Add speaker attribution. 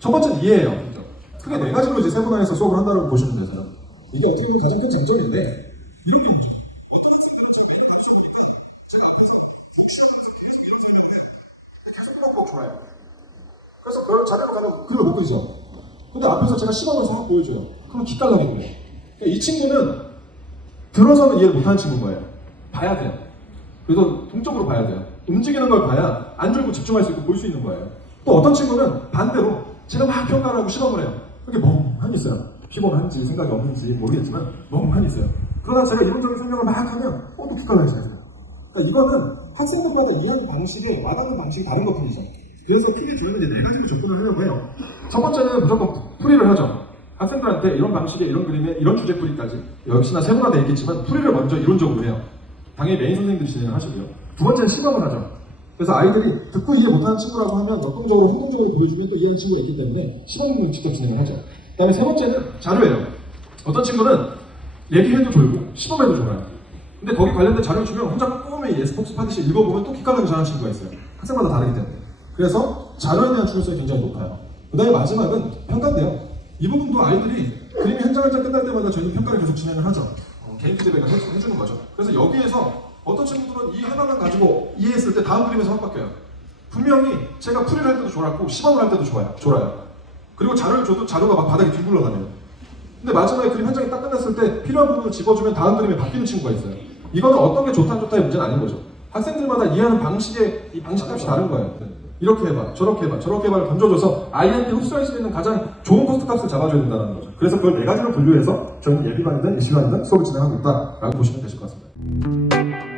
Speaker 1: 첫 번째는 이해예요.
Speaker 2: 크게 네 가지로 이제 세분화해서 수업을 한다고 보시면 되세요. 이게 어떻게 보면 가장 큰 장점인데 이렇게. 그래서 그 자리로 가면 그걸 못 그리죠. 근데 앞에서 제가 시범을 싹 보여줘요. 그럼 기깔나게 그래요.
Speaker 1: 그러니까 이 친구는 들어서는 이해를 못하는 친구인 거예요. 봐야 돼요. 그래서 동적으로 봐야 돼요. 움직이는 걸 봐야 안 들고 집중할 수 있고 볼 수 있는 거예요. 또 어떤 친구는 반대로 제가 막 평가를 하고 시범을 해요.
Speaker 2: 이렇게 멍하니 있어요. 피곤한지 생각이 없는지 모르겠지만 멍하니 있어요. 그러다 제가 이론적인 설명을 막 하면 어, 또 기깔나게 그러니까 이거는 학생들마다 이해하는 방식이 와닿는 방식이 다른 것 뿐이죠.
Speaker 1: 그래서 크게 저희는 이제 네 가지로 접근을 하려고 해요. 첫 번째는 무조건 풀이를 하죠. 학생들한테 이런 방식의 이런 그림의 이런 주제 풀이까지 역시나 세분화되어 있겠지만 풀이를 먼저 이론적으로 해요. 당연히 메인 선생님들이 진행을 하시고요. 두 번째는 시범을 하죠.
Speaker 2: 그래서 아이들이 듣고 이해 못하는 친구라고 하면 역동적으로 행동적으로 보여주면 또 이해하는 친구가 있기 때문에
Speaker 1: 시범을 직접 진행을 하죠. 그 다음에 세 번째는 자료예요. 어떤 친구는 얘기해도 졸고 시범해도 졸아요. 근데 거기 관련된 자료 주면 혼자 꼼꼼히 예스 복습하듯이 읽어보면 또 기깔나게 잘하는 친구가 있어요. 학생마다 다르기 때문에.
Speaker 2: 그래서 자료에 대한 중요성이 굉장히 높아요. 그 다음에 마지막은 평가인데요. 이 부분도 아이들이 그림이 한 장 한 장 끝날 때마다 저희는 평가를 계속 진행을 하죠.
Speaker 1: 어, 개인 피드백을 해, 해주는 거죠. 그래서 여기에서 어떤 친구들은 이 하나만 가지고 이해했을 때 다음 그림에서 확 바뀌어요. 분명히 제가 풀이를 할 때도 졸았고 시범을 할 때도 좋아요. 졸아요. 그리고 자료를 줘도 자료가 막 바닥에 뒤굴러가네요. 근데 마지막에 그림 한 장이 딱 끝났을 때 필요한 부분을 집어주면 다음 그림에 바뀌는 친구가 있어요. 이거는 어떤 게 좋다 안 좋다의 문제는 아닌 거죠. 학생들마다 이해하는 방식의 이 방식값이 다른 거예요. 이렇게 해봐, 저렇게 해봐, 저렇게 해봐를 던져줘서 아이한테 흡수할 수 있는 가장 좋은 코스트 값을 잡아줘야 된다는 거죠. 그래서 그걸 네 가지로 분류해서 저희는 예비반이든 예시반이든 수업을 진행하고 있다라고 보시면 되실 것 같습니다.